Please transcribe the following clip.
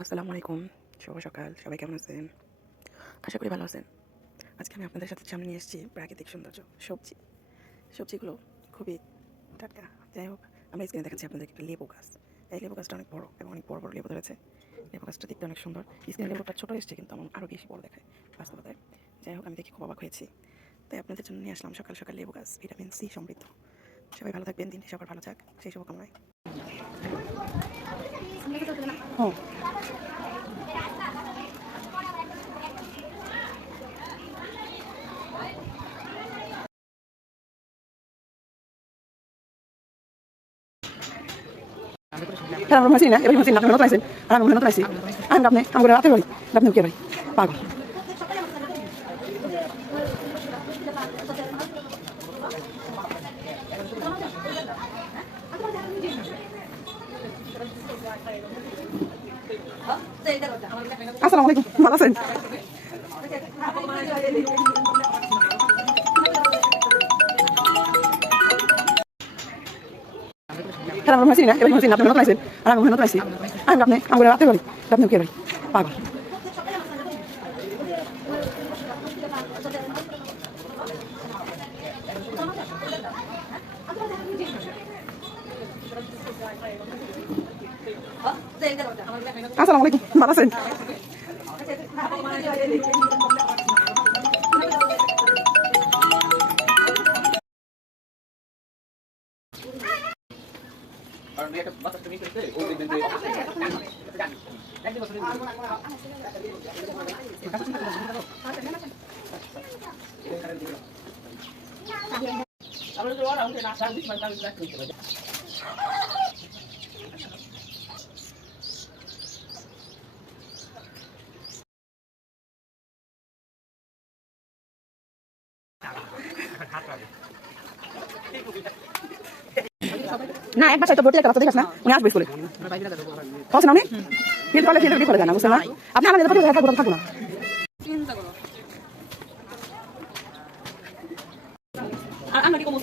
আসসালামু আলাইকুম, শুভ সকাল। সবাই কেমন আছেন? আশা করি ভালো আছেন। আজকে আমি আপনাদের সাথে সামনে নিয়ে এসেছি প্রাকৃতিক সৌন্দর্য সবজিগুলো খুবই টাটকা। যাই হোক, আমরা স্ক্রিনে দেখাচ্ছি আপনাদেরকে একটা লেবু গাছ। এই লেবু গাছটা অনেক বড় এবং অনেক বড় বড় লেবু ধরেছে। লেবু গাছটা দেখতে অনেক সুন্দর। স্ক্রিনে লেবুটা ছোটো এসছে, কিন্তু আমার আরও বেশি বড় দেখায় বাস্তবতায়। যাই হোক, আমি দেখি খুব অবাক হয়েছি। তাই আপনাদের জন্য নিয়ে আসলাম সকাল সকাল লেবু গাছ, ভিটামিন সি সমৃদ্ধ। সবাই ভালো থাকবেন, দিনটি সবার ভালো যাক, সেই শুভকামনায়। আমরা মাসি না, এবার মাসি না, আপনি নতুন আছেন আর আমি নতুন আছি। আপনি আমার রাতে বাড়ি, আপনি কে ভাই পাগল। আসসালামু আলাইকুম, ভালো আছেন? আমরা মাসি না, এবার মাসি না, আপনি নতুন আছেন আর আমি নতুন আছি। আপনি আমার রাতে বাড়ি, আপনি কে ভাই পাগল। আসসালামু আলাইকুম, ভালো আছেন? না, একবার সাইতে ভর্তি একটা বাচ্চা দেখাস না, উনি আসবে স্কুলে। বলছেন আপনি ফিল করলে ফিল করে দেন না, বুঝছেন না? আপনি আমাদের থাকবো না। আমরা কি কোনো